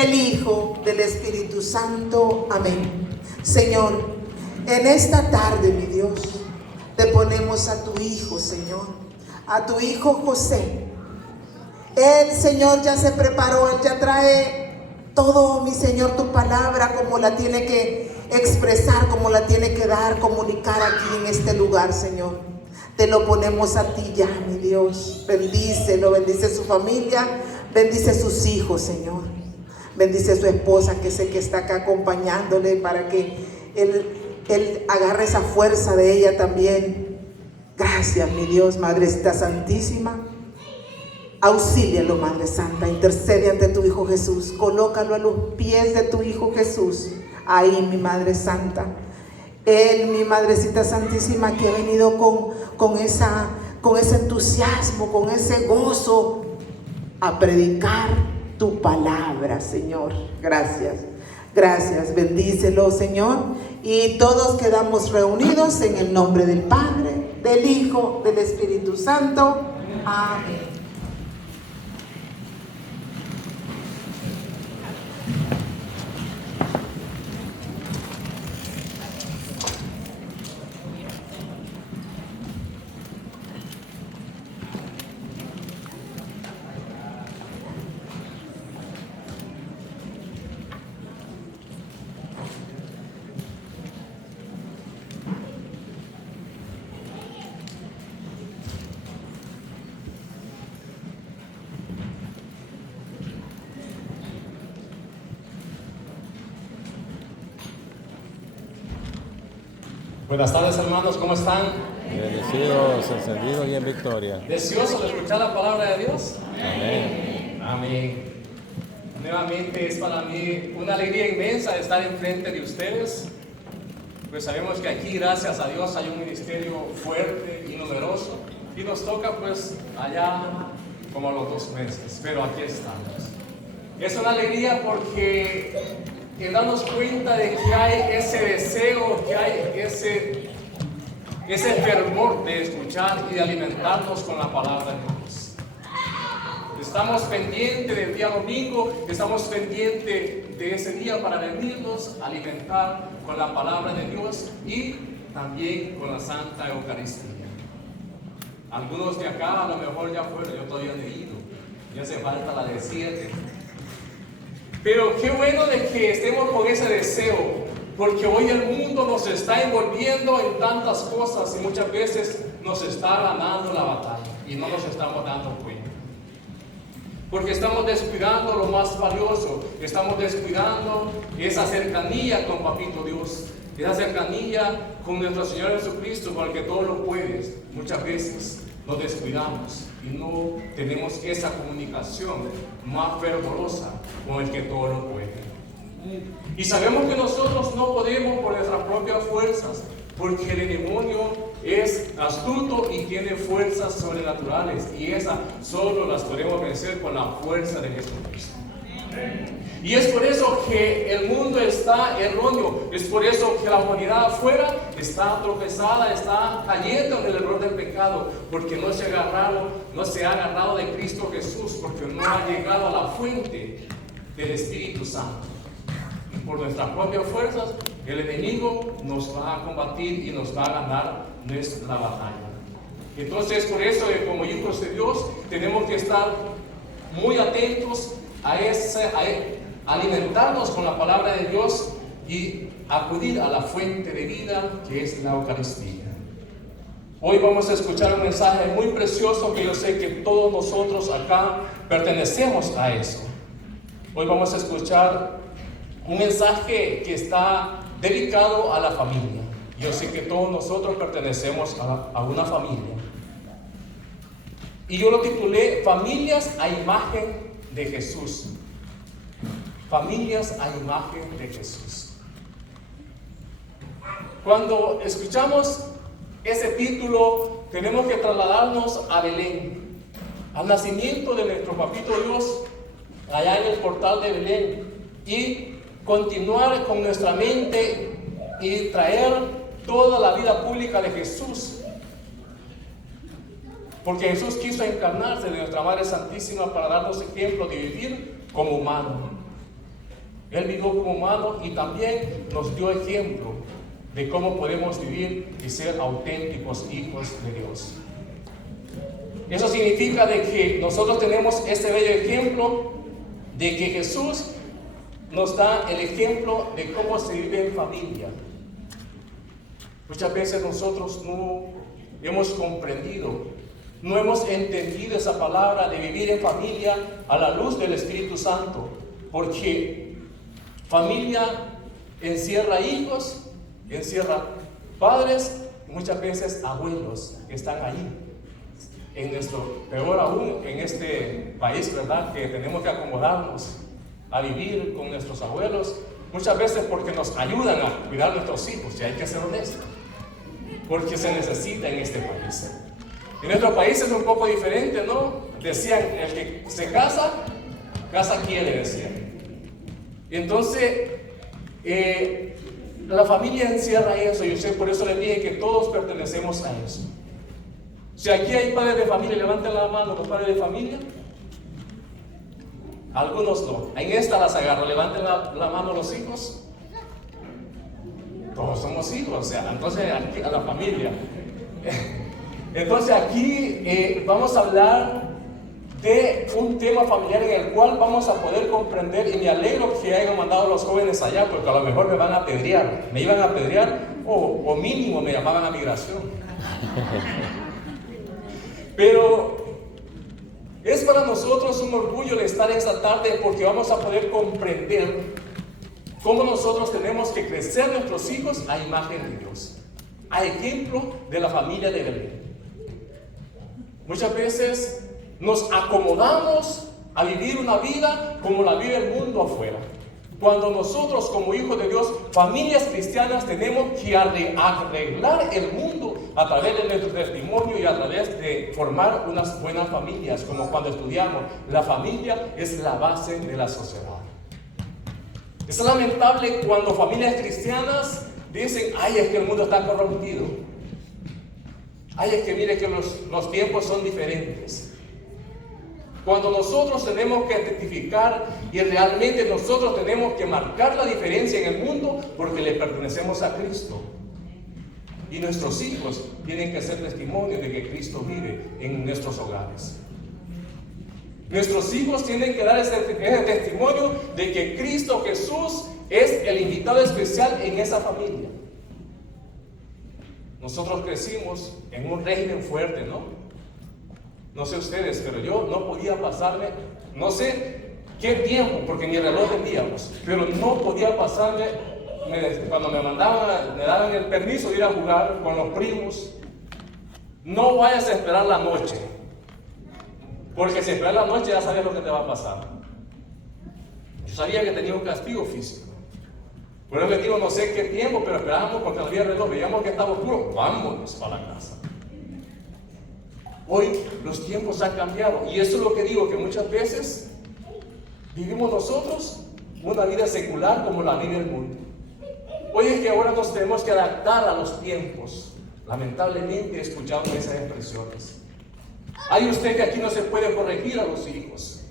del Hijo, del Espíritu Santo. Amén. Señor, en esta tarde, mi Dios, te ponemos a tu Hijo, Señor, a tu Hijo José. Él, Señor, ya se preparó, Él ya trae todo, mi Señor, tu palabra, como la tiene que expresar, como la tiene que dar, comunicar aquí en este lugar, Señor. Te lo ponemos a ti ya, mi Dios. Bendícelo, bendice su familia, bendice sus hijos, Señor. Bendice su esposa, que sé que está acá acompañándole, para que Él agarre esa fuerza de ella también. Gracias, mi Dios, Madrecita Santísima. Auxílialo, Madre Santa, intercede ante tu Hijo Jesús, colócalo a los pies de tu Hijo Jesús, ahí, mi Madre Santa. Él, mi Madrecita Santísima, que ha venido con ese entusiasmo, con ese gozo, a predicar tu palabra, Señor. Gracias, gracias, bendícelo, Señor. Y todos quedamos reunidos en el nombre del Padre, del Hijo, del Espíritu Santo. Amén. Buenas tardes, hermanos, ¿cómo están? Bendecidos, encendidos y en victoria. ¿Deseosos de escuchar la palabra de Dios? Amén. Amén. Nuevamente es para mí una alegría inmensa estar enfrente de ustedes. Pues sabemos que aquí, gracias a Dios, hay un ministerio fuerte y numeroso. Y nos toca pues allá como a los 2 meses, pero aquí estamos. Es una alegría porque en darnos cuenta de que hay ese deseo, que hay ese fervor de escuchar y de alimentarnos con la palabra de Dios. Estamos pendientes del día domingo, estamos pendientes de ese día para venirnos a alimentar con la palabra de Dios y también con la Santa Eucaristía. Algunos de acá a lo mejor ya fueron, yo todavía no he ido, ya hace falta la de 7. Pero qué bueno de que estemos con ese deseo, porque hoy el mundo nos está envolviendo en tantas cosas y muchas veces nos está ganando la batalla y no nos estamos dando cuenta. Porque estamos descuidando lo más valioso, estamos descuidando esa cercanía con Papito Dios, esa cercanía con nuestro Señor Jesucristo, con el que todo lo puedes. Muchas veces nos descuidamos y no tenemos esa comunicación más fervorosa con el que todo lo puede. Y sabemos que nosotros no podemos por nuestras propias fuerzas, porque el demonio es astuto y tiene fuerzas sobrenaturales, y esas solo las podemos vencer con la fuerza de Jesucristo. Y es por eso que el mundo está erróneo, es por eso que la humanidad afuera está tropezada, está cayendo en el error del pecado, porque no se ha agarrado de Cristo Jesús, porque no ha llegado a la fuente del Espíritu Santo. Y por nuestras propias fuerzas, el enemigo nos va a combatir y nos va a ganar nuestra batalla. Entonces, por eso, como hijos de Dios, tenemos que estar muy atentos a alimentarnos con la palabra de Dios y acudir a la fuente de vida, que es la Eucaristía. Hoy vamos a escuchar un mensaje muy precioso, que yo sé que todos nosotros acá pertenecemos a eso. Hoy vamos a escuchar un mensaje que está dedicado a la familia. Yo sé que todos nosotros pertenecemos a una familia. Y yo lo titulé Familias a imagen de Jesús. Familias a imagen de Jesús. Cuando escuchamos ese título, tenemos que trasladarnos a Belén, al nacimiento de nuestro Papito Dios, allá en el portal de Belén, y continuar con nuestra mente y traer toda la vida pública de Jesús. Porque Jesús quiso encarnarse de nuestra Madre Santísima para darnos ejemplo de vivir como humano. Él vivió como humano y también nos dio ejemplo de cómo podemos vivir y ser auténticos hijos de Dios. Eso significa de que nosotros tenemos este bello ejemplo de que Jesús nos da el ejemplo de cómo se vive en familia. Muchas veces nosotros no hemos comprendido, no hemos entendido esa palabra de vivir en familia a la luz del Espíritu Santo, porque familia encierra hijos, encierra padres, y muchas veces abuelos que están ahí. En nuestro, peor aún en este país, ¿verdad? Que tenemos que acomodarnos a vivir con nuestros abuelos, muchas veces porque nos ayudan a cuidar a nuestros hijos, y hay que ser honestos, porque se necesita en este país. En nuestro país es un poco diferente, ¿no? Decían, el que se casa, casa quiere, decían. Entonces, la familia encierra eso, y usted por eso le dije que todos pertenecemos a eso. Si aquí hay padres de familia, levanten la mano los padres de familia. Algunos no. En esta las agarro. Levanten la mano los hijos. Todos somos hijos, o sea, entonces aquí, a la familia. Entonces aquí vamos a hablar de un tema familiar en el cual vamos a poder comprender, y me alegro que hayan mandado a los jóvenes allá, porque a lo mejor me van a apedrear. Me iban a apedrear o mínimo me llamaban a migración. Pero es para nosotros un orgullo de estar esta tarde, porque vamos a poder comprender cómo nosotros tenemos que crecer nuestros hijos a imagen de Dios, a ejemplo de la familia de Belén. Muchas veces nos acomodamos a vivir una vida como la vive el mundo afuera, cuando nosotros como hijos de Dios, familias cristianas, tenemos que arreglar el mundo a través de nuestro testimonio y a través de formar unas buenas familias, como cuando estudiamos, la familia es la base de la sociedad. Es lamentable cuando familias cristianas dicen, ay, es que el mundo está corrompido, ay, es que mire que los tiempos son diferentes. Cuando nosotros tenemos que identificar y realmente nosotros tenemos que marcar la diferencia en el mundo, porque le pertenecemos a Cristo. Y nuestros hijos tienen que ser testimonio de que Cristo vive en nuestros hogares. Nuestros hijos tienen que dar ese testimonio de que Cristo Jesús es el invitado especial en esa familia. Nosotros crecimos en un régimen fuerte, ¿no? No sé ustedes, pero yo no podía pasarme, no sé qué tiempo, porque ni reloj teníamos, pero no podía pasarme, cuando me daban el permiso de ir a jugar con los primos, no vayas a esperar la noche, porque si esperas la noche ya sabes lo que te va a pasar. Yo sabía que tenía un castigo físico. Por eso les digo, no sé qué tiempo, pero esperábamos porque no había reloj, veíamos que estaba oscuro, vámonos para la casa. Hoy los tiempos han cambiado, y eso es lo que digo, que muchas veces vivimos nosotros una vida secular como la vive el mundo. Hoy es que ahora nos tenemos que adaptar a los tiempos. Lamentablemente escuchamos esas expresiones. Hay usted que aquí no se puede corregir a los hijos.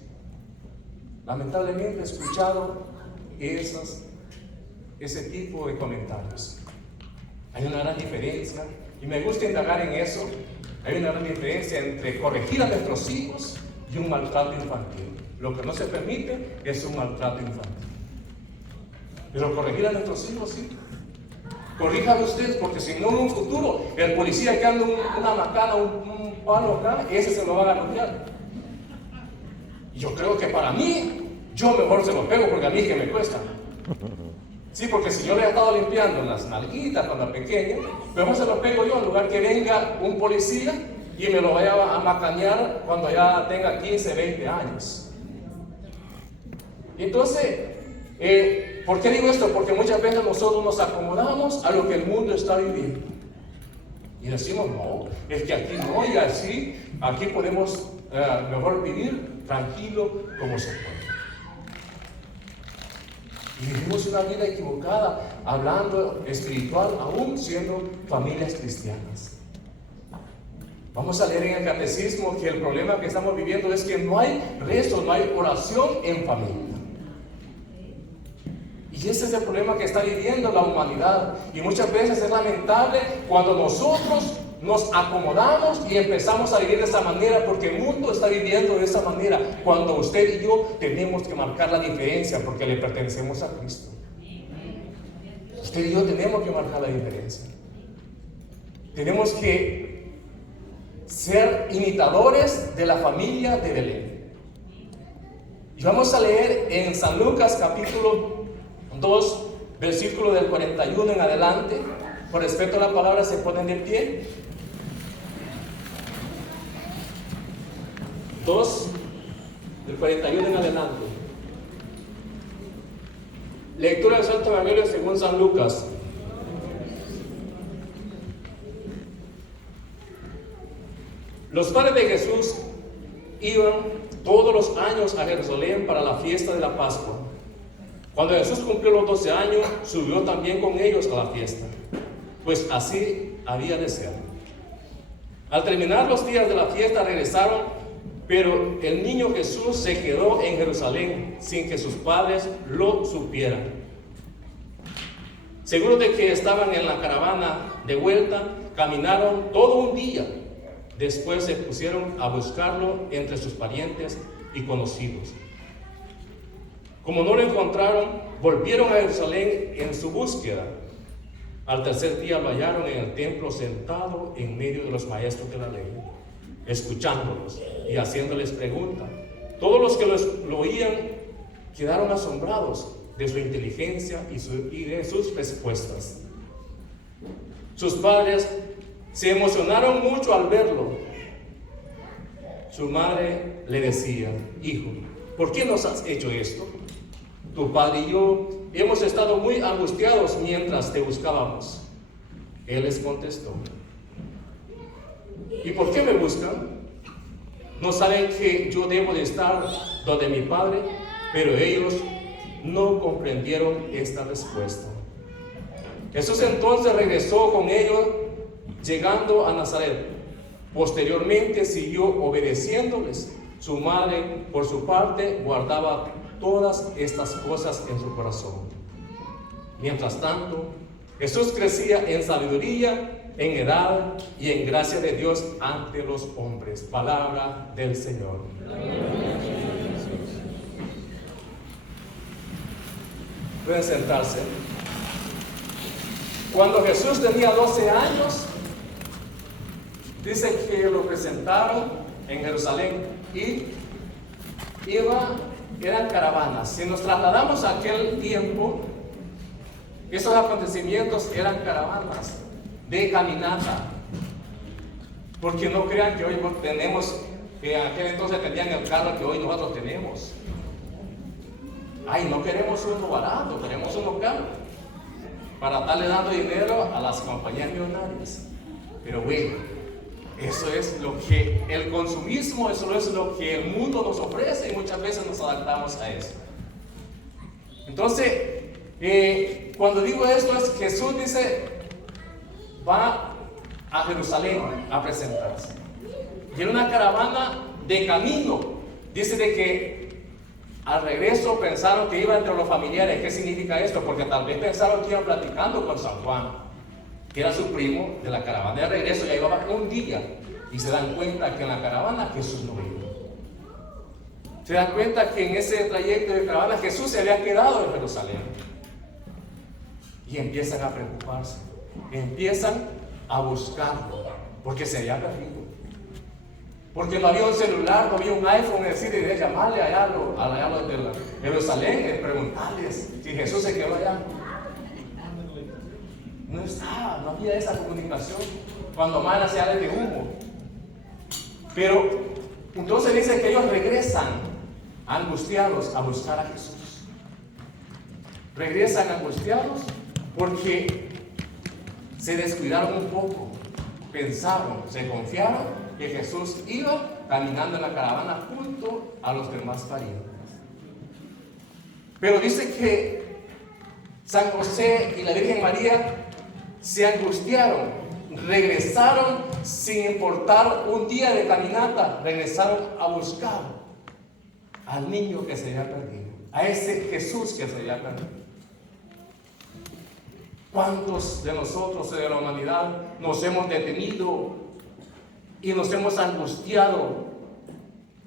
Lamentablemente he escuchado ese tipo de comentarios. Hay una gran diferencia, y me gusta indagar en eso. Hay una gran diferencia entre corregir a nuestros hijos y un maltrato infantil. Lo que no se permite es un maltrato infantil. Pero corregir a nuestros hijos, sí. Corríjalo ustedes, porque si no, en un futuro, el policía que anda una macana, un palo acá, ese se lo va a garrotear. Y yo creo que para mí, yo mejor se lo pego, porque a mí es que me cuesta. Sí, porque si yo le he estado limpiando las nalguitas cuando pequeña, mejor se lo pego yo en lugar que venga un policía y me lo vaya a macanear cuando ya tenga 15, 20 años. Entonces, ¿por qué digo esto? Porque muchas veces nosotros nos acomodamos a lo que el mundo está viviendo. Y decimos, no, es que aquí no, y así, aquí podemos mejor vivir tranquilo como se puede. Y vivimos una vida equivocada, hablando espiritual, aún siendo familias cristianas. Vamos a leer en el catecismo que el problema que estamos viviendo es que no hay rezo, no hay oración en familia. Y ese es el problema que está viviendo la humanidad. Y muchas veces es lamentable cuando nosotros nos acomodamos y empezamos a vivir de esa manera, porque el mundo está viviendo de esa manera, cuando usted y yo tenemos que marcar la diferencia porque le pertenecemos a Cristo. Usted y yo tenemos que marcar la diferencia. Tenemos que ser imitadores de la familia de Belén. Y vamos a leer en San Lucas capítulo 2, versículo del 41 en adelante. Por respeto a la palabra se ponen de pie. 2, del 41 en adelante. Lectura del Santo Evangelio según San Lucas. Los padres de Jesús iban todos los años a Jerusalén para la fiesta de la Pascua. Cuando Jesús cumplió los 12 años, subió también con ellos a la fiesta, pues así había de ser. Al terminar los días de la fiesta regresaron, pero el niño Jesús se quedó en Jerusalén sin que sus padres lo supieran. Seguros de que estaban en la caravana de vuelta, caminaron todo un día. Después se pusieron a buscarlo entre sus parientes y conocidos. Como no lo encontraron, volvieron a Jerusalén en su búsqueda. Al tercer día lo hallaron en el templo sentado en medio de los maestros de la ley, escuchándolos y haciéndoles preguntas. Todos los que lo oían quedaron asombrados de su inteligencia y de sus respuestas. Sus padres se emocionaron mucho al verlo. Su madre le decía: hijo, ¿por qué nos has hecho esto? Tu padre y yo hemos estado muy angustiados mientras te buscábamos. Él les contestó: ¿y por qué me buscan? ¿No saben que yo debo de estar donde mi padre? Pero ellos no comprendieron esta respuesta. Jesús entonces regresó con ellos, llegando a Nazaret. Posteriormente siguió obedeciéndoles. Su madre, por su parte, guardaba todas estas cosas en su corazón. Mientras tanto, Jesús crecía en sabiduría, en edad y en gracia de Dios ante los hombres. Palabra del Señor. Pueden sentarse. Cuando Jesús tenía 12 años, dice que lo presentaron en Jerusalén y eran caravanas. Si nos trasladamos a aquel tiempo, esos acontecimientos eran caravanas de caminata. Porque no crean que hoy tenemos, que en aquel entonces tenían el carro que hoy nosotros tenemos. Ay, no queremos uno barato, queremos uno caro, para estarle dando dinero a las compañías millonarias. Pero bueno, eso es lo que el consumismo, eso es lo que el mundo nos ofrece y muchas veces nos adaptamos a eso. Entonces, cuando digo esto es que Jesús dice, va a Jerusalén a presentarse. Y en una caravana de camino, dice de que al regreso pensaron que iba entre los familiares. ¿Qué significa esto? Porque tal vez pensaron que iban platicando con San Juan, que era su primo, de la caravana de regreso. Ya iba un día y se dan cuenta que en la caravana Jesús no iba. Se dan cuenta que en ese trayecto de caravana Jesús se había quedado en Jerusalén. Y empiezan a preocuparse, empiezan a buscarlo, porque se había perdido. Porque no había un celular, no había un iPhone, es decir, de llamarle allá a los de Jerusalén, preguntarles si Jesús se quedó allá. No estaba, no había esa comunicación, cuando más eran señales de humo. Pero entonces dice que ellos regresan angustiados a buscar a Jesús. Regresan angustiados porque se descuidaron un poco, pensaron, se confiaron que Jesús iba caminando en la caravana junto a los demás parientes. Pero dice que San José y la Virgen María se angustiaron, regresaron sin importar un día de caminata, regresaron a buscar al niño que se había perdido, a ese Jesús que se había perdido. ¿Cuántos de nosotros de la humanidad nos hemos detenido y nos hemos angustiado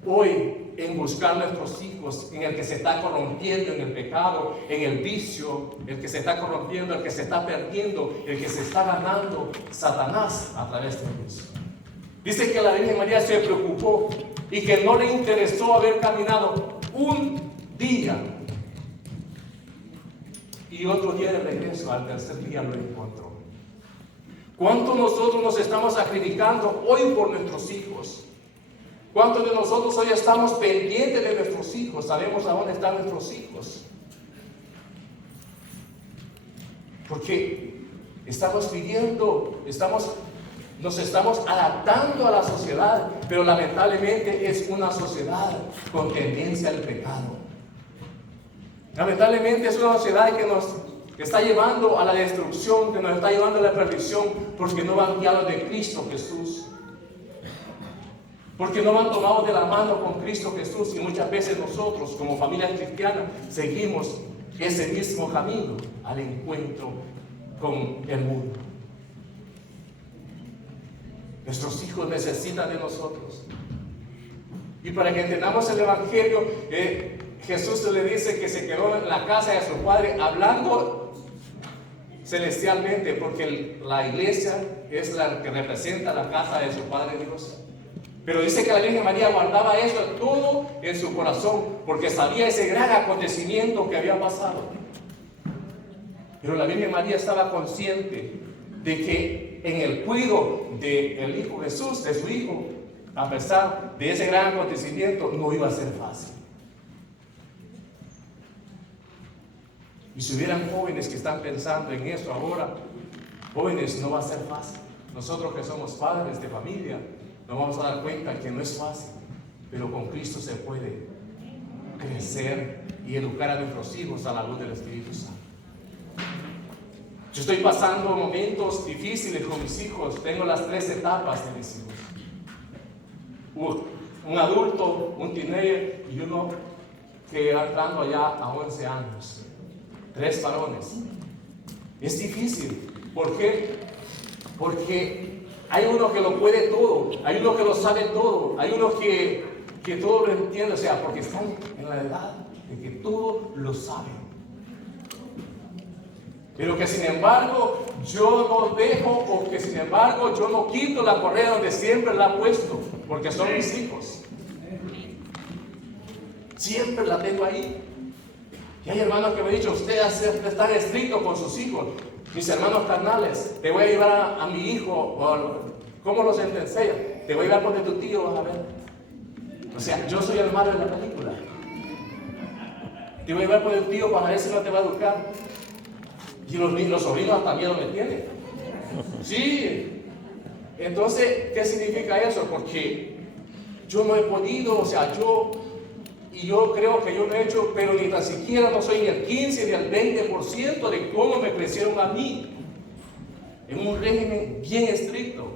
hoy en buscar nuestros hijos, en el que se está corrompiendo en el pecado, en el vicio, el que se está corrompiendo, el que se está perdiendo, el que se está ganando Satanás a través de ellos? Dice que la Virgen María se preocupó y que no le interesó haber caminado un día y otro día de regreso, al tercer día lo encontró. ¿Cuánto nosotros nos estamos sacrificando hoy por nuestros hijos? ¿Cuántos de nosotros hoy estamos pendientes de nuestros hijos? Sabemos a dónde están nuestros hijos. Porque estamos pidiendo, nos estamos adaptando a la sociedad, pero lamentablemente es una sociedad con tendencia al pecado. Lamentablemente es una sociedad que nos está llevando a la destrucción, que nos está llevando a la perdición, porque no van guiados de Cristo Jesús. Porque no van tomados de la mano con Cristo Jesús, y muchas veces nosotros como familia cristiana seguimos ese mismo camino al encuentro con el mundo. Nuestros hijos necesitan de nosotros. Y para que entendamos el Evangelio, Jesús le dice que se quedó en la casa de su Padre hablando celestialmente, porque la iglesia es la que representa la casa de su Padre Dios. Pero dice que la Virgen María guardaba eso todo en su corazón, porque sabía ese gran acontecimiento que había pasado. Pero la Virgen María estaba consciente de que en el cuidado del Hijo Jesús, de su Hijo, a pesar de ese gran acontecimiento, no iba a ser fácil. Y si hubieran jóvenes que están pensando en eso ahora, jóvenes, no va a ser fácil. Nosotros que somos padres de familia, nos vamos a dar cuenta que no es fácil, pero con Cristo se puede crecer y educar a nuestros hijos a la luz del Espíritu Santo. Yo estoy pasando momentos difíciles con mis hijos. Tengo las 3 etapas de mis hijos: un adulto, un teenager y uno que va entrando ya a 11 años. 3 varones. Es difícil. ¿Por qué? Porque hay uno que lo puede todo, hay uno que lo sabe todo, hay uno que todo lo entiende, o sea, porque están en la edad de que todo lo saben. Pero que sin embargo yo no dejo, o que sin embargo yo no quito la correa donde siempre la he puesto, porque son mis hijos. Siempre la tengo ahí. Y hay hermanos que me han dicho: usted es tan estricto con sus hijos. Mis hermanos carnales, te voy a llevar a mi hijo, ¿cómo lo sentencia? Te voy a llevar donde tu tío, vas a ver. O sea, yo soy el malo de la película. Te voy a llevar por el tío para ver si no te va a educar. Y los sobrinos hasta miedo me tienen. Sí. Entonces, ¿qué significa eso? Porque yo no he podido, o sea, yo creo que yo no he hecho, pero ni tan siquiera no soy ni el 15 ni el 20% de cómo me crecieron a mí, en un régimen bien estricto,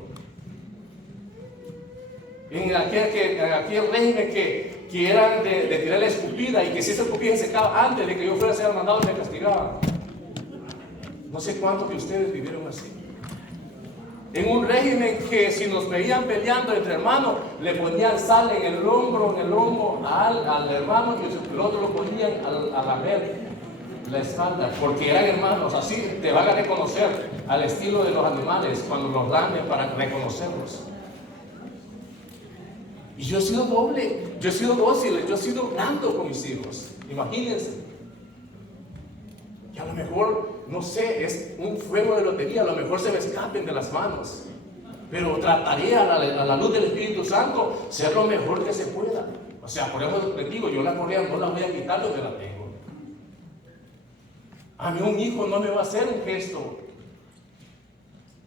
en aquel régimen que eran de tirar la escupida, y que si esa escupida se secaba antes de que yo fuera a ser mandado, me castigaban. No sé cuántos de ustedes vivieron así. En un régimen que si nos veían peleando entre hermanos, le ponían sal en el hombro al hermano, y el otro lo ponían a la espalda, porque eran hermanos. Así te van a reconocer al estilo de los animales cuando los lamen para reconocerlos. Y yo he sido doble, yo he sido dócil, yo he sido blando con mis hijos. Imagínense. Y a lo mejor, no sé, es un fuego de lotería, a lo mejor se me escapen de las manos, pero trataré a la luz del Espíritu Santo ser lo mejor que se pueda. O sea, por eso les digo, yo la correa no la voy a quitar donde la tengo. A mí un hijo no me va a hacer un gesto,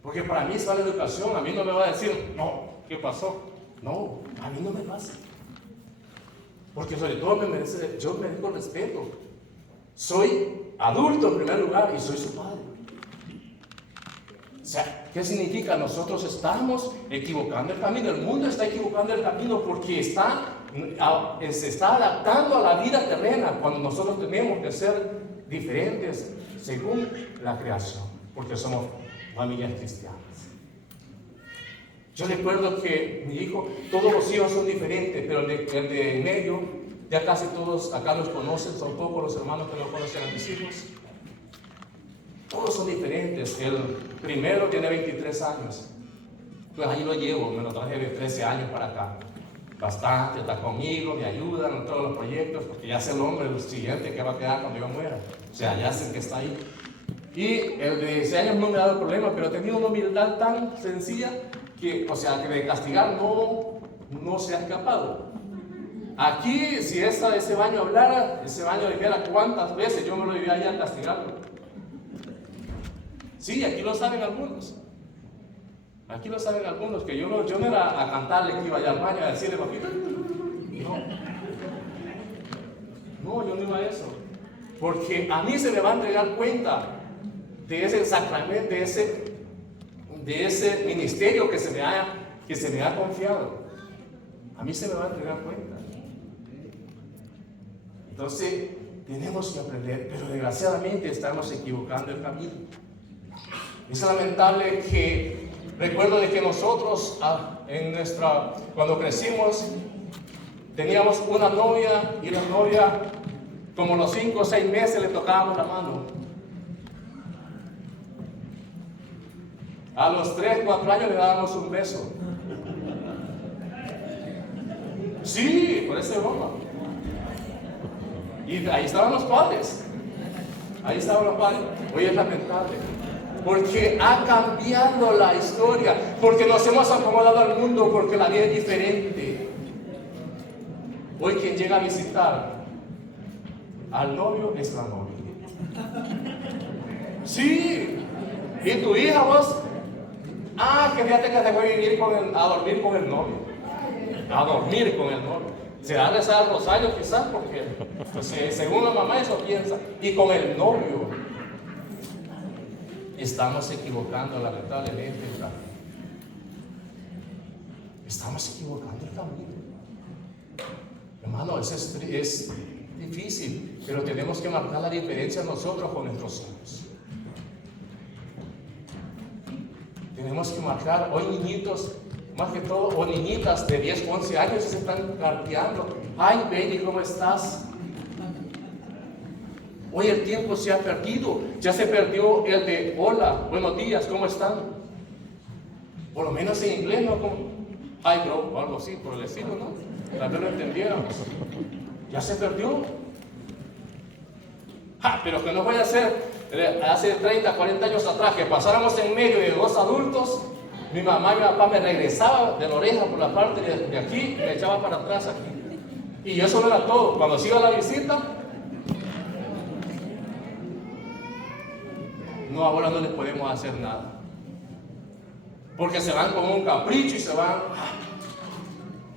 porque para mí es la educación. A mí no me va a decir: no, ¿qué pasó? No, a mí no me pasa, porque sobre todo yo merezco respeto. Soy adulto en primer lugar y soy su padre. O sea, ¿qué significa? Nosotros estamos equivocando el camino. El mundo está equivocando el camino porque se está adaptando a la vida terrena, cuando nosotros tenemos que ser diferentes según la creación. porque somos familias cristianas. Yo recuerdo que mi hijo, todos los hijos son diferentes, pero el de en medio, ya casi todos acá los conocen, son pocos los hermanos que no conocen a mis hijos. Todos son diferentes. El primero tiene 23 años. Pues ahí lo llevo, me lo traje de 13 años para acá. Bastante, está conmigo, me ayudan en todos los proyectos, porque ya es el hombre, el siguiente que va a quedar cuando yo muera. O sea, ya sé que está ahí. Y el de 16 años no me ha dado problema, pero he tenido una humildad tan sencilla que, o sea, que de castigar no se ha escapado. Aquí, si ese baño hablara, ese baño dijera cuántas veces yo me lo iría ya a castigarlo. Sí, aquí lo saben algunos. Aquí lo saben algunos, que yo no era a cantarle que iba allá al baño a decirle, papito, no, yo no iba a eso. Porque a mí se me va a entregar cuenta de ese sacramento, de ese ministerio que se me ha confiado. A mí se me va a entregar cuenta. Entonces, tenemos que aprender, pero desgraciadamente estamos equivocando el camino. Es lamentable que recuerdo de que nosotros cuando crecimos teníamos una novia y la novia como los 5 o 6 meses le tocábamos la mano. A los 3 o 4 años le dábamos un beso. Sí, por esa broma. Y ahí estaban los padres. Ahí estaban los padres. Hoy es lamentable. Porque ha cambiado la historia. Porque nos hemos acomodado al mundo. Porque la vida es diferente. Hoy quien llega a visitar al novio es la novia. Sí. ¿Y tu hija vos? Que fíjate que te voy a vivir a dormir con el novio. A dormir con el novio. Se va a rezar el rosario quizás porque pues, según la mamá eso piensa. Y con el novio estamos equivocando lamentablemente el camino. Estamos equivocando el camino. Hermano, es difícil, pero tenemos que marcar la diferencia nosotros con nuestros hijos. Tenemos que marcar, hoy niñitos, más que todo, o niñitas de 10, 11 años se están carteando. Ay, baby, ¿cómo estás? Hoy el tiempo se ha perdido. Ya se perdió el de hola, buenos días, ¿cómo están? Por lo menos en inglés, ¿no? Como, hi bro, o algo así, por el estilo, ¿no? Tal vez lo entendiéramos. Ya se perdió. Pero que no voy a hacer hace 30, 40 años atrás, que pasáramos en medio de 2 adultos. Mi mamá y mi papá me regresaba de la oreja por la parte de aquí y me echaba para atrás aquí. Y eso no era todo. Cuando se iba a la visita, no, ahora no les podemos hacer nada. Porque se van con un capricho y se van.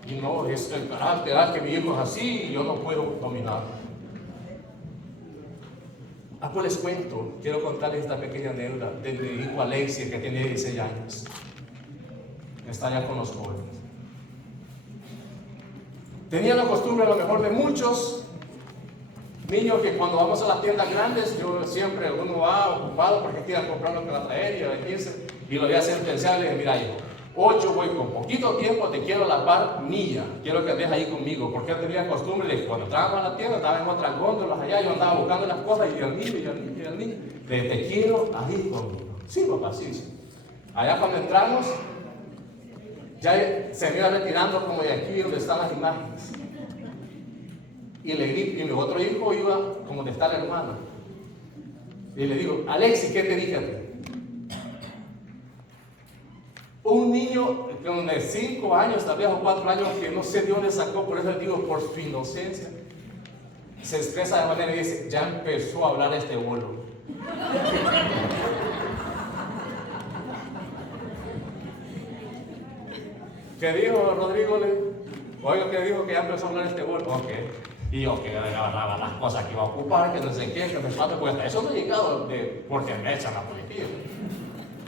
Y no, es el carácter, que mi hijo es así y yo no puedo dominarlo. Pues les cuento, quiero contarles esta pequeña anécdota de mi hijo Alexis, que tiene 16 años. Está ya con los jóvenes. Tenía la costumbre, a lo mejor de muchos niños, que cuando vamos a las tiendas grandes, yo siempre, uno va ocupado porque quiere comprar lo que va a traer y a vestirse, y lo voy a hacer pensar, le dije, mira hijo, hoy yo voy con poquito tiempo, te quiero la par mía, quiero que estés ahí conmigo, porque él tenía costumbre de que cuando estábamos a la tienda, estaba en otras góndolas allá, yo andaba buscando las cosas, y el niño, te quiero ahí conmigo. Sí, papá, sí. Allá cuando entramos, ya se me iba retirando como de aquí donde están las imágenes. Y le grito, y mi otro hijo iba como donde está el hermano. Y le digo, Alexis, ¿qué te dije a ti? Un niño de 5 años, tal vez o 4 años, que no sé de dónde sacó, por eso le digo, por su inocencia, se expresa de manera y dice, ya empezó a hablar este bolo. ¿Qué dijo Rodrigo? Oiga, ¿qué dijo? Que ya empezó a hablar este bolo. Ok. Y yo que agarraba las cosas que iba a ocupar, que no sé qué, que me falta, pues hasta eso no he llegado porque me echan la policía.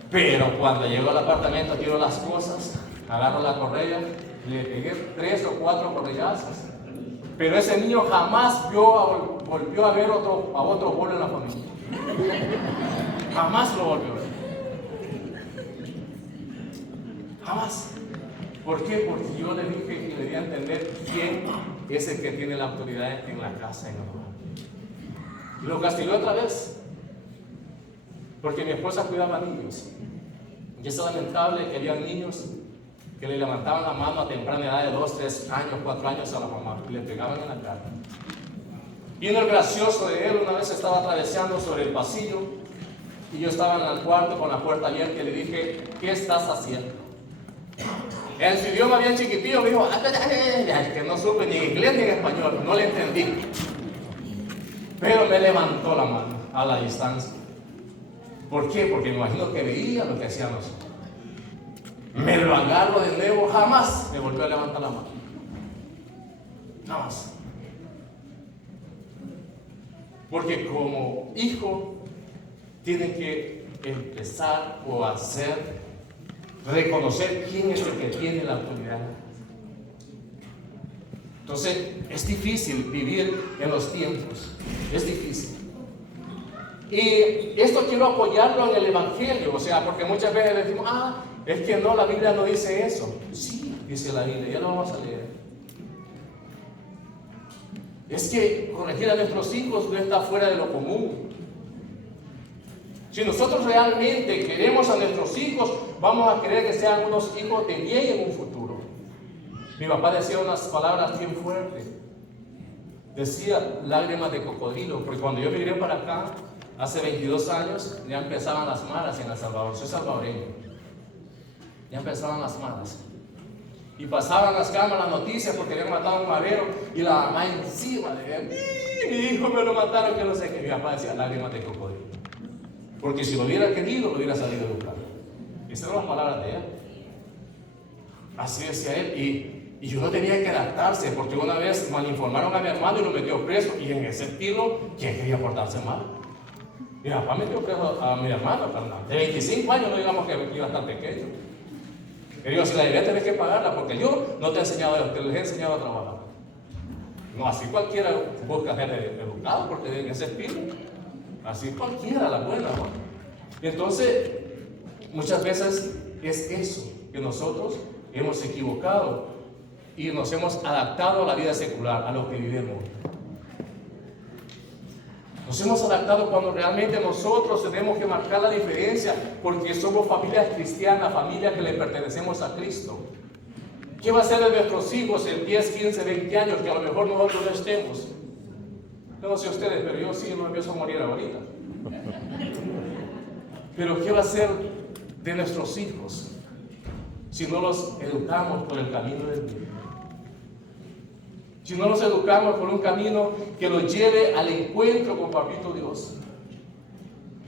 Pero cuando llego al apartamento, tiro las cosas, agarro la correa, le pegué 3 o 4 correazos. Pero ese niño jamás volvió a ver a otro bolo en la familia. Jamás lo volvió a ver. Jamás. ¿Por qué? Porque yo le dije y le di a entender quién es el que tiene la autoridad en la casa, en el hogar. Y lo castigó otra vez. Porque mi esposa cuidaba niños. Y es lamentable que había niños que le levantaban la mano a temprana edad de 2, 3 años, 4 años a la mamá y le pegaban en la cara. Y uno gracioso de él, una vez estaba atravesando sobre el pasillo y yo estaba en el cuarto con la puerta abierta y le dije, ¿qué estás haciendo? En su idioma bien chiquitillo me dijo, que no supe ni en inglés ni en español, no le entendí. Pero me levantó la mano a la distancia. ¿Por qué? Porque me imagino que veía lo que hacían nosotros. Me lo agarro de nuevo, jamás me volvió a levantar la mano. Jamás. Porque como hijo, tienen que empezar o hacer, reconocer quién es el que tiene la autoridad. Entonces, es difícil vivir en los tiempos. Es difícil. Y esto quiero apoyarlo en el Evangelio, o sea, porque muchas veces decimos, es que no, la Biblia no dice eso. Sí, dice la Biblia, ya lo vamos a leer. Es que corregir a nuestros hijos no está fuera de lo común. Si nosotros realmente queremos a nuestros hijos, vamos a querer que sean unos hijos de bien en un futuro. Mi papá decía unas palabras bien fuertes. Decía lágrimas de cocodrilo, porque cuando yo vine para acá, hace 22 años, ya empezaban las malas en El Salvador. Soy salvadoreño. Ya empezaban las malas. Y pasaban las cámaras, las noticias, porque habían matado a un madero, y la mamá encima de él, mi hijo me lo mataron, que no sé qué. Mi papá decía lágrimas de cocodrilo. Porque si lo hubiera querido, lo hubiera salido a educar. Esas eran las palabras de él. Así decía él. Y yo no tenía que adaptarse, porque una vez malinformaron a mi hermano y lo metió preso. Y en ese estilo, ¿quién quería portarse mal? Mi papá metió preso a mi hermano, de 25 años, no digamos que iba a estar pequeño. Pero yo, si la debía, tenés que pagarla, porque yo no te he enseñado, te les he enseñado a trabajar. No, así cualquiera busca ser educado, porque en ese estilo, así cualquiera, la buena, ¿no? Entonces, muchas veces es eso, que nosotros hemos equivocado y nos hemos adaptado a la vida secular, a lo que vivimos. Nos hemos adaptado cuando realmente nosotros tenemos que marcar la diferencia, porque somos familias cristianas, familias que le pertenecemos a Cristo. ¿Qué va a ser de nuestros hijos en 10, 15, 20 años que a lo mejor nosotros no estemos? Yo no sé ustedes, pero yo sí no empiezo a morir ahorita. Pero ¿qué va a ser de nuestros hijos si no los educamos por el camino del bien? Si no los educamos por un camino que los lleve al encuentro con Papito Dios.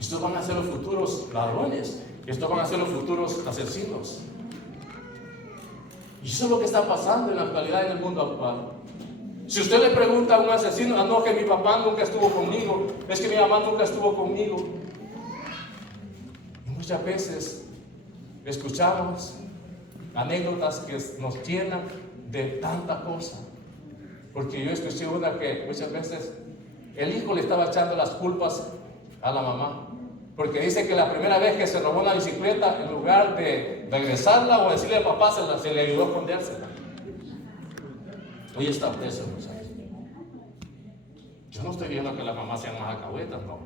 Estos van a ser los futuros ladrones. Estos van a ser los futuros asesinos. Y eso es lo que está pasando en la actualidad en el mundo actual. Si usted le pregunta a un asesino, no, que mi papá nunca estuvo conmigo, es que mi mamá nunca estuvo conmigo. Y muchas veces escuchamos anécdotas que nos llenan de tanta cosa. Porque yo escuché una que muchas veces el hijo le estaba echando las culpas a la mamá. Porque dice que la primera vez que se robó una bicicleta, en lugar de regresarla o decirle al papá, se le ayudó a escondérsela. Hoy está preso, muchachos. Yo no estoy viendo que las mamás sean más alcahuetas, no.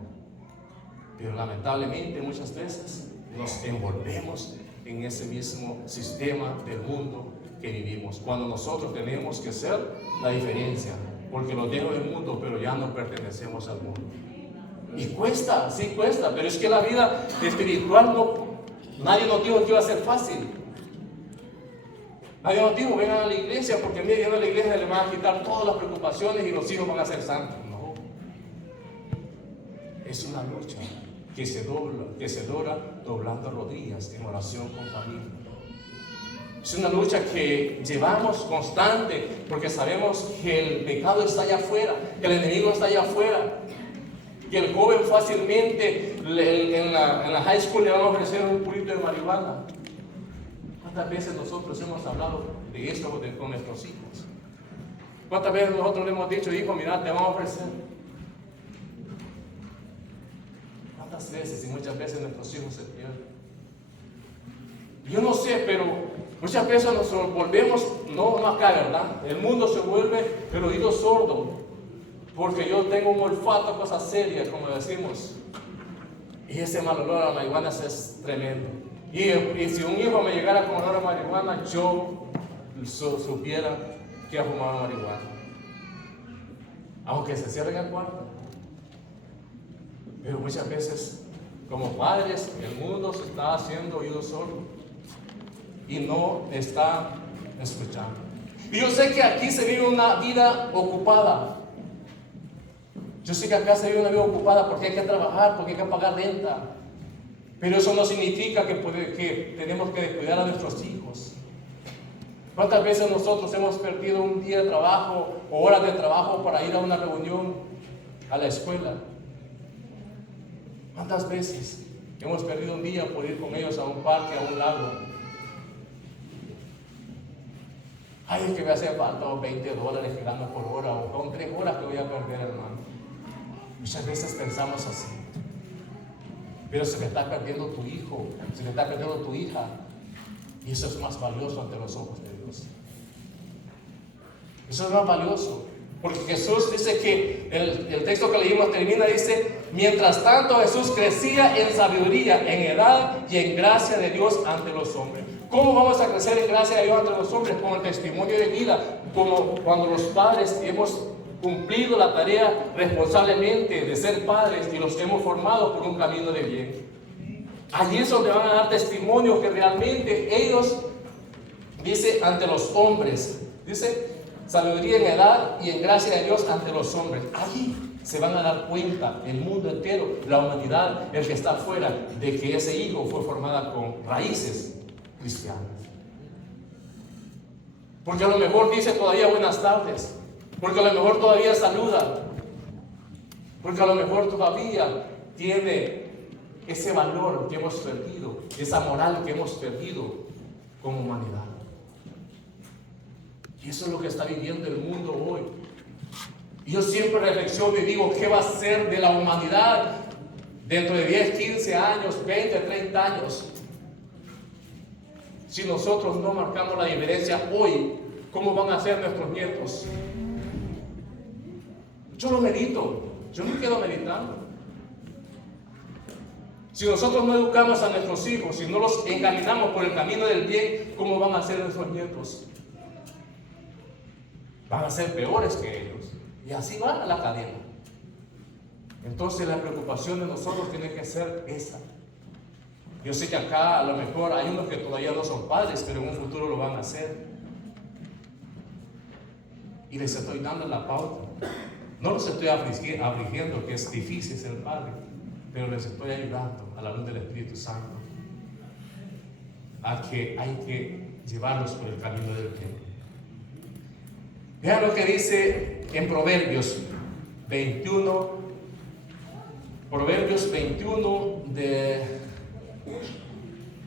Pero lamentablemente muchas veces nos envolvemos en ese mismo sistema del mundo que vivimos, cuando nosotros tenemos que ser la diferencia, porque los dejo del mundo, pero ya no pertenecemos al mundo. Y cuesta, sí cuesta, pero es que la vida espiritual nadie nos dijo que iba a ser fácil. Nadie nos dijo, vengan a la iglesia, porque mire, yendo a la iglesia le van a quitar todas las preocupaciones y los hijos van a ser santos. No. Es una lucha que se logra doblando rodillas en oración con familia. Es una lucha que llevamos constante, porque sabemos que el pecado está allá afuera, que el enemigo está allá afuera, que el joven fácilmente en la high school le van a ofrecer un purito de marihuana. ¿Cuántas veces nosotros hemos hablado de esto con nuestros hijos? ¿Cuántas veces nosotros le hemos dicho, hijo, mira, te vamos a ofrecer? ¿Cuántas veces? Y muchas veces nuestros hijos se pierden. Yo no sé, pero muchas veces nos volvemos, no acá, ¿verdad? El mundo se vuelve el oído sordo, porque yo tengo un olfato a cosas serias, como decimos. Y ese mal olor a la marihuana es tremendo. Y si un hijo me llegara con olor a marihuana, yo supiera que ha fumado marihuana. Aunque se cierre en el cuarto. Pero muchas veces, como padres, el mundo se está haciendo oído sordo y no está escuchando. Y yo sé que aquí se vive una vida ocupada. Yo sé que acá se vive una vida ocupada porque hay que trabajar, porque hay que pagar renta. Pero eso no significa que tenemos que descuidar a nuestros hijos. ¿Cuántas veces nosotros hemos perdido un día de trabajo o horas de trabajo para ir a una reunión, a la escuela? ¿Cuántas veces hemos perdido un día por ir con ellos a un parque, a un lago? Ay, es que me hace falta $20 que gano por hora, o son 3 horas que voy a perder, hermano. Muchas veces pensamos así. Pero se le está perdiendo tu hijo, se le está perdiendo tu hija. Y eso es más valioso ante los ojos de Dios. Eso es más valioso. Porque Jesús dice que, el texto que leímos termina, dice, mientras tanto Jesús crecía en sabiduría, en edad y en gracia de Dios ante los hombres. ¿Cómo vamos a crecer en gracia de Dios ante los hombres? Con el testimonio de vida, como cuando los padres hemos cumplido la tarea responsablemente de ser padres y los hemos formado por un camino de bien. Allí es donde van a dar testimonio que realmente ellos, dice, ante los hombres, dice, sabiduría en edad y en gracia de Dios ante los hombres. Allí se van a dar cuenta el mundo entero, la humanidad, el que está afuera, de que ese hijo fue formado con raíces cristianas. Porque a lo mejor dice todavía buenas tardes, porque a lo mejor todavía saluda, porque a lo mejor todavía tiene ese valor que hemos perdido, esa moral que hemos perdido como humanidad. Y eso es lo que está viviendo el mundo hoy. Y yo siempre reflexiono y digo, ¿qué va a ser de la humanidad dentro de 10, 15 años, 20, 30 años? Si nosotros no marcamos la diferencia hoy, ¿cómo van a ser nuestros nietos? Yo lo medito, yo me quedo meditando. Si nosotros no educamos a nuestros hijos, si no los encaminamos por el camino del bien, ¿cómo van a ser nuestros nietos? Van a ser peores que ellos. Y así va la cadena. Entonces la preocupación de nosotros tiene que ser esa. Yo sé que acá a lo mejor hay unos que todavía no son padres, pero en un futuro lo van a hacer. Y les estoy dando la pauta. No los estoy afligiendo, que es difícil ser padre, pero les estoy ayudando a la luz del Espíritu Santo a que hay que llevarlos por el camino del bien. Vean lo que dice en Proverbios 21,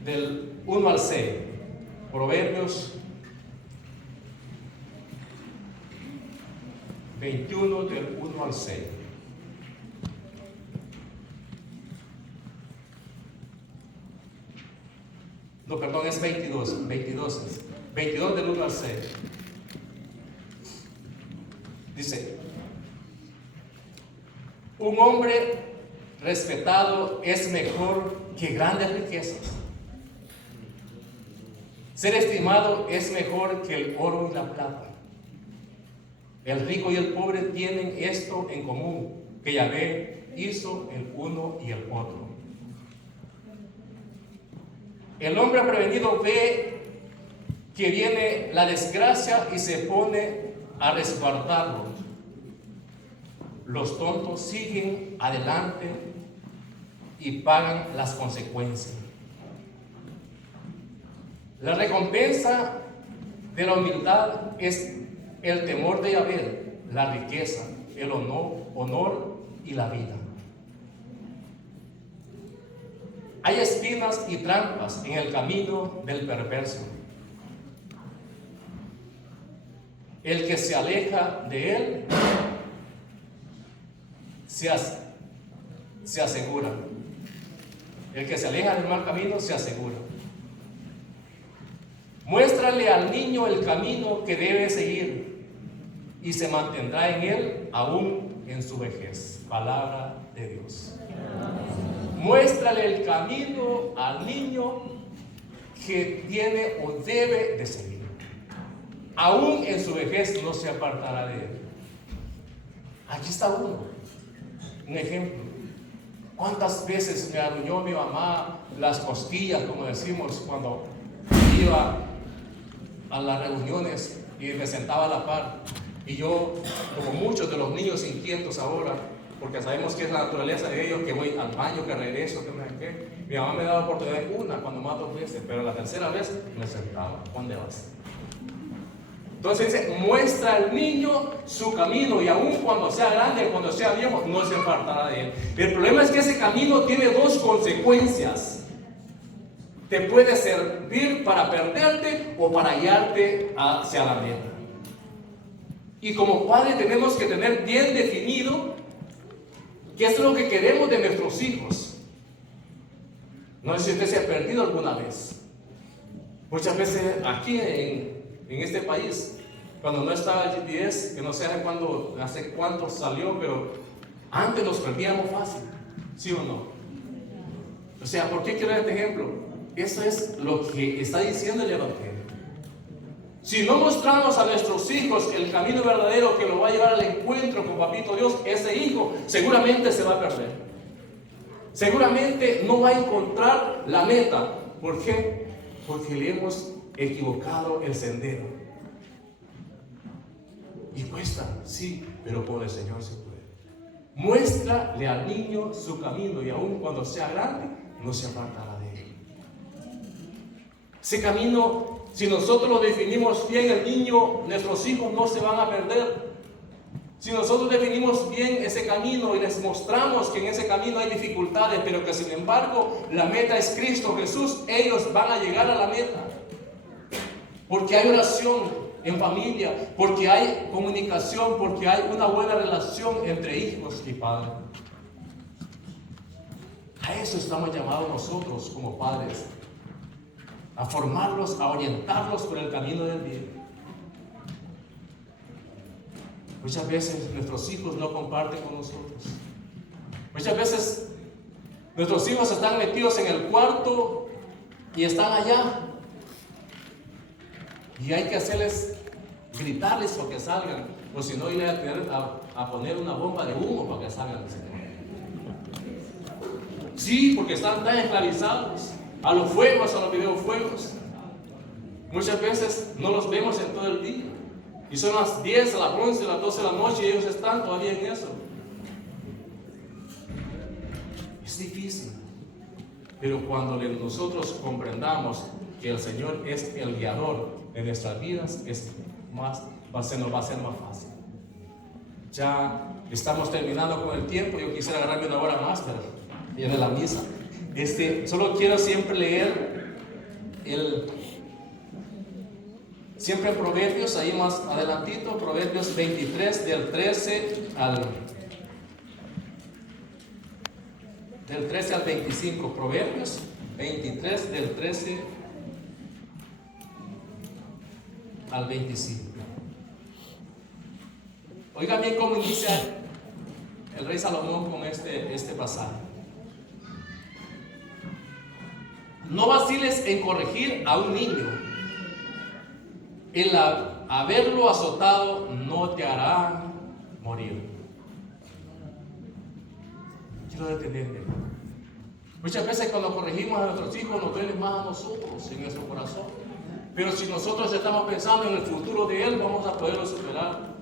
del 1 al 6. Proverbios 21 del 1 al 6. No, perdón, es 22 del 1 al 6. Dice, un hombre respetado es mejor que grandes riquezas. Ser estimado es mejor que el oro y la plata. El rico y el pobre tienen esto en común, que Yahvé hizo el uno y el otro. El hombre prevenido ve que viene la desgracia y se pone a resguardarlo. Los tontos siguen adelante y pagan las consecuencias. La recompensa de la humildad es el temor de Yahvé, la riqueza, el honor y la vida. Hay espinas y trampas en el camino del perverso, el que se aleja de él se asegura. El que se aleja del mal camino se asegura. Muéstrale al niño el camino que debe seguir y se mantendrá en él aún en su vejez. Palabra de Dios. Muéstrale el camino al niño que tiene o debe de seguir. Aún en su vejez no se apartará de él. Aquí está uno. Un ejemplo. ¿Cuántas veces me arruinó mi mamá las costillas, como decimos, cuando iba a las reuniones y me sentaba a la par? Y yo, como muchos de los niños inquietos ahora, porque sabemos que es la naturaleza de ellos, que voy al baño, que regreso, que no sé qué, mi mamá me daba oportunidad una, cuando más 2 veces, pero la tercera vez me sentaba. ¿Dónde vas? Entonces dice, muestra al niño su camino, y aun cuando sea grande, cuando sea viejo, no se apartará de él. El problema es que ese camino tiene 2 consecuencias. Te puede servir para perderte o para guiarte hacia la meta. Y como padre tenemos que tener bien definido qué es lo que queremos de nuestros hijos. No sé si usted se ha perdido alguna vez. Muchas veces aquí en este país, cuando no estaba el GPS, que no sé hace cuánto salió, pero antes nos perdíamos fácil, ¿sí o no? O sea, ¿por qué quiero dar este ejemplo? Eso es lo que está diciendo el Evangelio. Si no mostramos a nuestros hijos el camino verdadero que lo va a llevar al encuentro con Papito Dios, ese hijo seguramente se va a perder. Seguramente no va a encontrar la meta. ¿Por qué? Porque le hemos equivocado el sendero. Y cuesta, sí, pero por el Señor se puede. Muéstrale al niño su camino, y aun cuando sea grande, no se apartará de él. Ese camino, si nosotros lo definimos bien, el niño, nuestros hijos no se van a perder. Si nosotros definimos bien ese camino y les mostramos que en ese camino hay dificultades, pero que sin embargo la meta es Cristo Jesús, ellos van a llegar a la meta. Porque hay oración en familia, porque hay comunicación, porque hay una buena relación entre hijos y padres. A eso estamos llamados nosotros como padres, a formarlos, a orientarlos por el camino del bien. Muchas veces nuestros hijos no comparten con nosotros. Muchas veces nuestros hijos están metidos en el cuarto y están allá. Y hay que gritarles para que salgan, o si no, ir a poner una bomba de humo para que salgan. Sí, porque están tan esclavizados a los fuegos, a los videojuegos. Muchas veces no los vemos en todo el día. Y son las 10, a las 11, a las 12 de la noche y ellos están todavía en eso. Es difícil. Pero cuando nosotros comprendamos que el Señor es el guiador de nuestras vidas, nos va a ser más fácil. Ya estamos terminando con el tiempo. Yo quisiera agarrarme una hora más, pero ya de la misa. Solo quiero siempre leer siempre en Proverbios, ahí más adelantito, Proverbios 23 del 13 al 25. Proverbios 23 del 13 al 25. Oiga bien cómo inicia el rey Salomón con este pasaje. No vaciles en corregir a un niño. El haberlo azotado no te hará morir. Quiero detenerme. Muchas veces cuando corregimos a nuestros hijos nos duele más a nosotros en nuestro corazón. Pero si nosotros estamos pensando en el futuro de él, vamos a poderlo superar.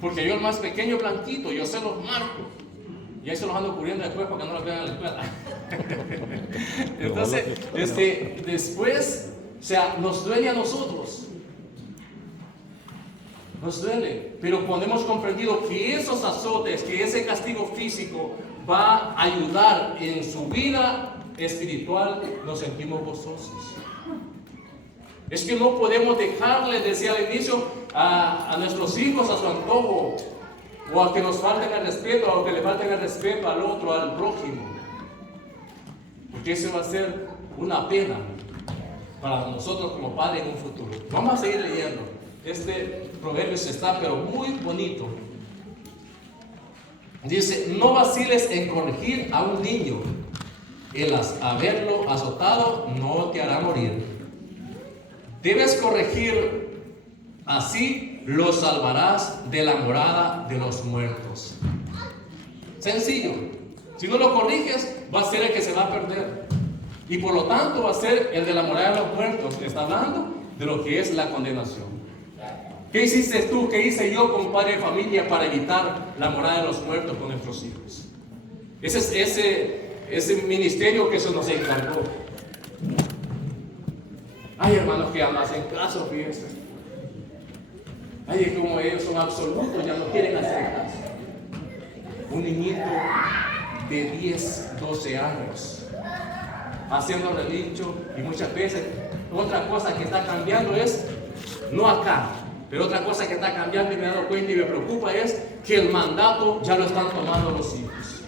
Porque yo, el más pequeño, blanquito, yo se los marco. Y ahí se los ando cubriendo después para que no los vean en la escuela. Entonces, después, o sea, nos duele a nosotros. Nos duele. Pero cuando hemos comprendido que esos azotes, que ese castigo físico va a ayudar en su vida espiritual, nos sentimos gozosos. Es que no podemos dejarle, decía al inicio, a nuestros hijos a su antojo, o a que nos falten el respeto, o que le falten el respeto al otro, al prójimo. Porque eso va a ser una pena para nosotros como padres en un futuro. Vamos a seguir leyendo. Este proverbio está pero muy bonito. Dice: no vaciles en corregir a un niño, el haberlo azotado no te hará morir. Debes corregir, así lo salvarás de la morada de los muertos. Sencillo. Si no lo corriges, va a ser el que se va a perder. Y por lo tanto va a ser el de la morada de los muertos. Está hablando de lo que es la condenación. ¿Qué hiciste tú? ¿Qué hice yo como padre de familia para evitar la morada de los muertos con nuestros hijos? Ese es ese ministerio que eso nos encargó. Hay hermanos que ya no hacen caso, fíjense. Hay como ellos son absolutos, ya no quieren hacer caso. Un niñito de 10, 12 años haciendo relincho, y muchas veces otra cosa que está cambiando es, no acá, pero otra cosa que está cambiando y me he dado cuenta y me preocupa es que el mandato ya lo están tomando los hijos.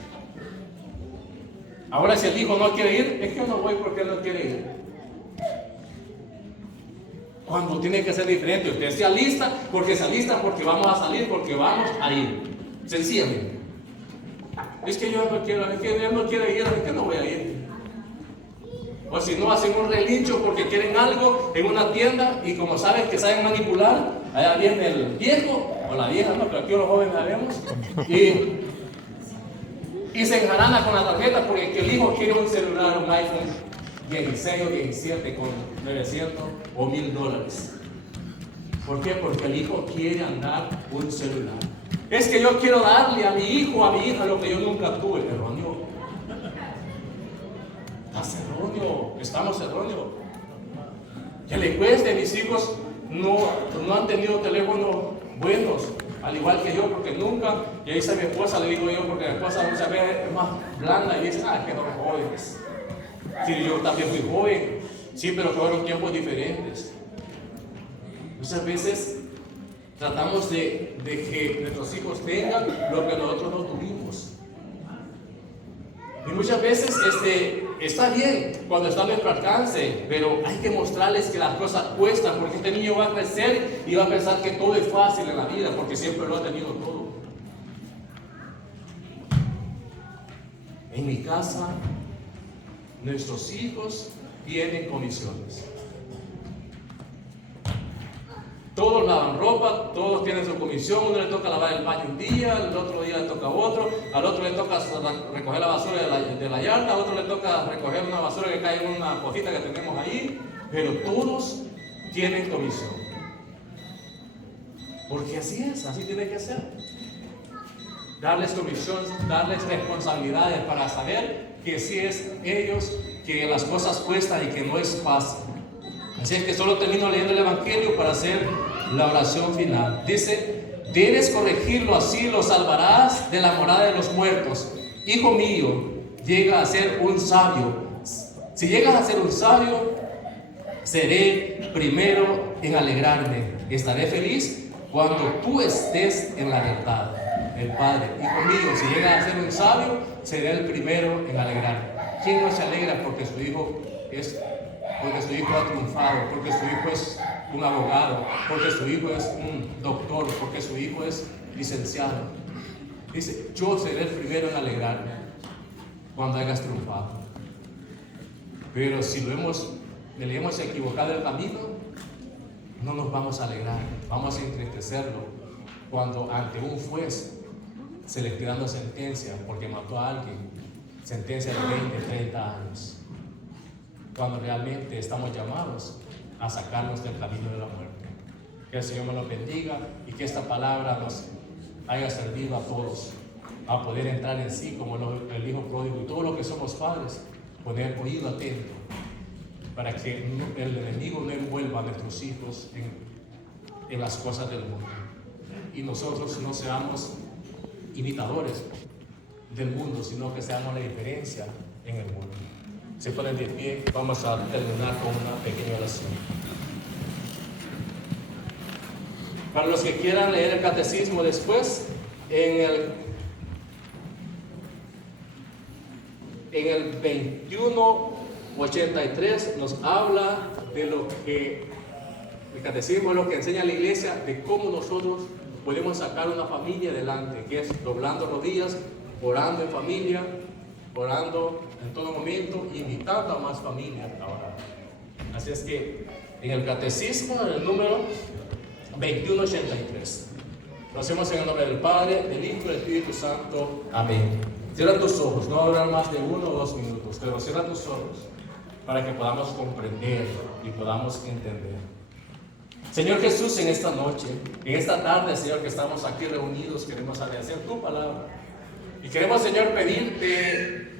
Ahora si el hijo no quiere ir, es que yo no voy porque él no quiere ir. Cuando tiene que ser diferente, usted se alista porque vamos a salir, porque vamos a ir. Sencillamente. Es que yo no quiero, es que él no quiere ir, es que no voy a ir. O si no, hacen un relincho porque quieren algo en una tienda y como saben que saben manipular, allá viene el viejo o la vieja, no, pero aquí los jóvenes la vemos, y se enjarana con la tarjeta porque el hijo quiere un celular, un iPhone 16 o 17 con 900 o $1000. ¿Por qué? Porque el hijo quiere andar un celular. Es que yo quiero darle a mi hijo, a mi hija, lo que yo nunca tuve. Erróneo. Estás erróneo. Estamos erróneos. Que le cueste, mis hijos no han tenido teléfonos buenos, al igual que yo, porque nunca, y ahí dice mi esposa, le digo yo, porque mi esposa muchas veces es más blanda y dice, que no jóvenes. Sí, yo también fui joven, sí, pero fueron tiempos diferentes. Muchas veces tratamos de que nuestros hijos tengan lo que nosotros no tuvimos. Y muchas veces está bien cuando está a nuestro alcance, pero hay que mostrarles que las cosas cuestan, porque este niño va a crecer y va a pensar que todo es fácil en la vida, porque siempre lo ha tenido todo. En mi casa, nuestros hijos tienen comisiones. Todos lavan ropa, todos tienen su comisión. Uno le toca lavar el baño un día, el otro día le toca otro, al otro le toca recoger la basura de la yarda, al otro le toca recoger una basura que cae en una cosita que tenemos ahí, pero todos tienen comisión. Porque así es, así tiene que ser. Darles comisión, darles responsabilidades para saber que sí es ellos, que las cosas cuestan y que no es fácil. Así es que solo termino leyendo el Evangelio para hacer la oración final. Dice: debes corregirlo, así lo salvarás de la morada de los muertos. Hijo mío, llega a ser un sabio. Si llegas a ser un sabio, seré primero en alegrarme. Estaré feliz cuando tú estés en la verdad. El Padre: hijo mío, si llegas a ser un sabio, seré el primero en alegrarme. ¿Quién no se alegra porque su hijo ha triunfado, porque su hijo es un abogado, porque su hijo es un doctor, porque su hijo es licenciado? Dice: yo seré el primero en alegrarme cuando hayas triunfado. Pero si le hemos equivocado el camino, no nos vamos a alegrar, vamos a entristecerlo cuando ante un juez se le esté dando sentencia porque mató a alguien, sentencia de 20, 30 años. Cuando realmente estamos llamados a sacarnos del camino de la muerte. Que el Señor me lo bendiga y que esta palabra nos haya servido a todos a poder entrar en sí como el hijo pródigo y todos los que somos padres, poner oído atento para que el enemigo no envuelva a nuestros hijos en las cosas del mundo y nosotros no seamos imitadores del mundo, sino que seamos la diferencia en el mundo. Se ponen de pie, vamos a terminar con una pequeña oración. Para los que quieran leer el catecismo después, en el 2183 nos habla de lo que el catecismo es lo que enseña la iglesia, de cómo nosotros podemos sacar una familia adelante, que es doblando rodillas, orando en familia, orando en todo momento, invitando a más familias a orar. Así es que en el catecismo, en el número 2183, lo hacemos en el nombre del Padre, del Hijo y del Espíritu Santo. Amén. Cierra tus ojos, no va a durar más de 1 o 2 minutos, pero cierra tus ojos para que podamos comprender y podamos entender. Señor Jesús, en esta noche, en esta tarde, Señor, que estamos aquí reunidos, queremos agradecer tu palabra. Y queremos, Señor, pedirte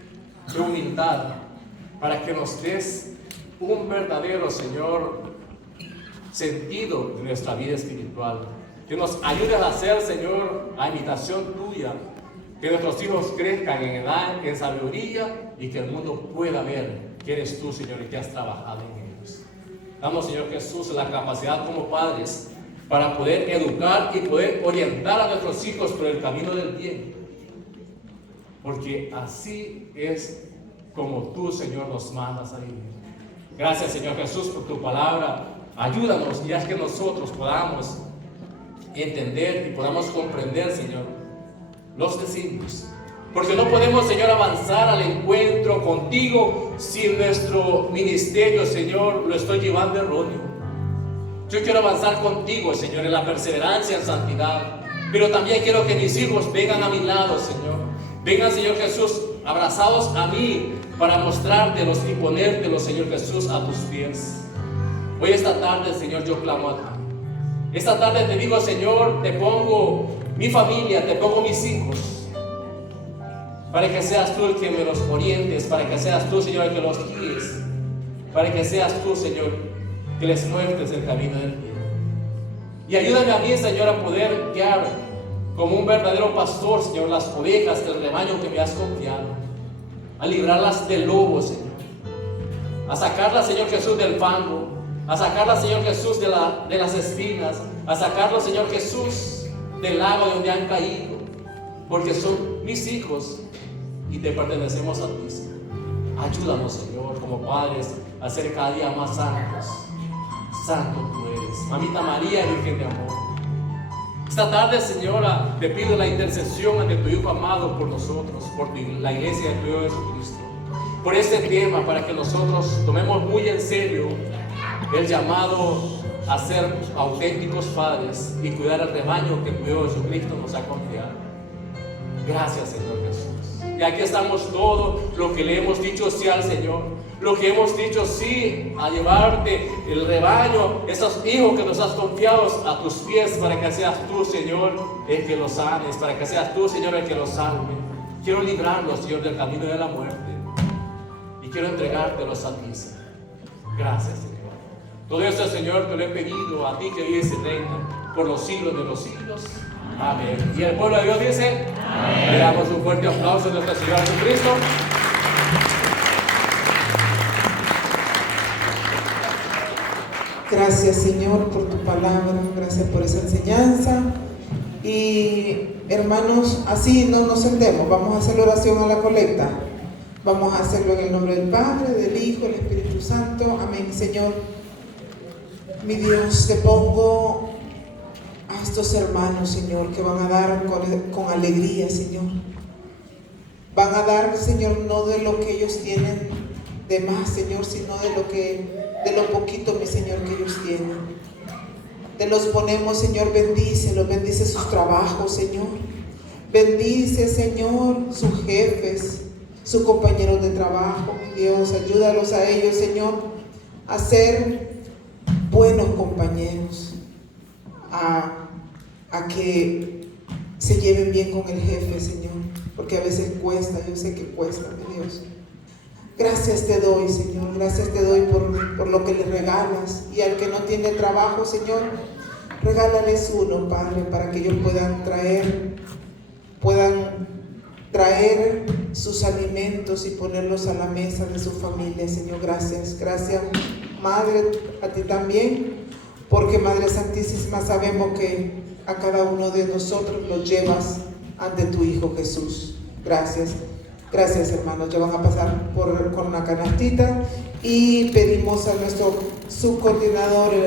tu humildad para que nos des un verdadero, Señor, sentido de nuestra vida espiritual. Que nos ayudes a hacer, Señor, a imitación tuya. Que nuestros hijos crezcan en edad, en sabiduría, y que el mundo pueda ver que eres tú, Señor, y que has trabajado en ellos. Damos, Señor Jesús, la capacidad como padres para poder educar y poder orientar a nuestros hijos por el camino del bien. Porque así es como tú, Señor, nos mandas a vivir. Gracias, Señor Jesús, por tu palabra. Ayúdanos y haz que nosotros podamos entender y podamos comprender, Señor, los designios. Porque no podemos, Señor, avanzar al encuentro contigo si nuestro ministerio, Señor, lo estoy llevando erróneo. Yo quiero avanzar contigo, Señor, en la perseverancia, en santidad. Pero también quiero que mis hijos vengan a mi lado, Señor. Vengan, Señor Jesús, abrazados a mí para mostrártelos y ponértelos, Señor Jesús, a tus pies. Hoy esta tarde, Señor, yo clamo a ti. Esta tarde te digo, Señor, te pongo mi familia, te pongo mis hijos, para que seas tú el que me los orientes, para que seas tú, Señor, el que los guíes, para que seas tú, Señor, que les muestres el camino del bien. Y ayúdame a mí, Señor, a poder guiar como un verdadero pastor, Señor, las ovejas del rebaño que me has confiado, a librarlas del lobo, Señor, a sacarlas, Señor Jesús, del fango, a sacarlas, Señor Jesús, de las espinas, a sacarlas, Señor Jesús, del lago donde han caído, porque son mis hijos y te pertenecemos a ti, Señor. Ayúdanos, Señor, como padres, a ser cada día más santos. Santo tú eres, Mamita María, Virgen de amor. Esta tarde, Señora, te pido la intercesión ante tu Hijo amado por nosotros, por la iglesia de tu Hijo Jesucristo, por este tema, para que nosotros tomemos muy en serio el llamado a ser auténticos padres y cuidar el rebaño que tu Hijo Jesucristo nos ha confiado. Gracias, Señor Jesús. Y aquí estamos todos, lo que le hemos dicho sí al Señor, lo que hemos dicho sí a llevarte el rebaño, esos hijos que nos has confiado a tus pies, para que seas tú, Señor, el que los sanes, para que seas tú, Señor, el que los salve. Quiero librarlos, Señor, del camino de la muerte, y quiero entregártelos a ti, Señor. Gracias, Señor. Todo esto, Señor, te lo he pedido a ti que vives y reina por los siglos de los siglos. Amén. Y el pueblo de Dios dice: amén. Le damos un fuerte aplauso a nuestro Señor Jesucristo. Gracias, Señor, por tu palabra. Gracias por esa enseñanza. Y hermanos, así no nos sentemos. Vamos a hacer la oración a la colecta. Vamos a hacerlo en el nombre del Padre, del Hijo, del Espíritu Santo. Amén. Señor, mi Dios, te pongo a estos hermanos, Señor, que van a dar con alegría, Señor. Van a dar, Señor, no de lo que ellos tienen de más, Señor, sino de lo poquito, mi Señor, que ellos tienen. Te los ponemos, Señor, bendícelos, bendice sus trabajos, Señor. Bendice, Señor, sus jefes, sus compañeros de trabajo, mi Dios. Ayúdalos a ellos, Señor, a ser buenos compañeros, a que se lleven bien con el jefe, Señor, porque a veces cuesta, yo sé que cuesta, mi Dios. Gracias te doy, Señor, gracias te doy por lo que les regalas. Y al que no tiene trabajo, Señor, regálales uno, Padre, para que ellos puedan traer sus alimentos y ponerlos a la mesa de su familia, Señor. Gracias, Madre, a ti también, porque Madre Santísima, sabemos que a cada uno de nosotros lo llevas ante tu Hijo Jesús. Gracias. Gracias, hermanos. Ya van a pasar con una canastita y pedimos a nuestro subcoordinador, el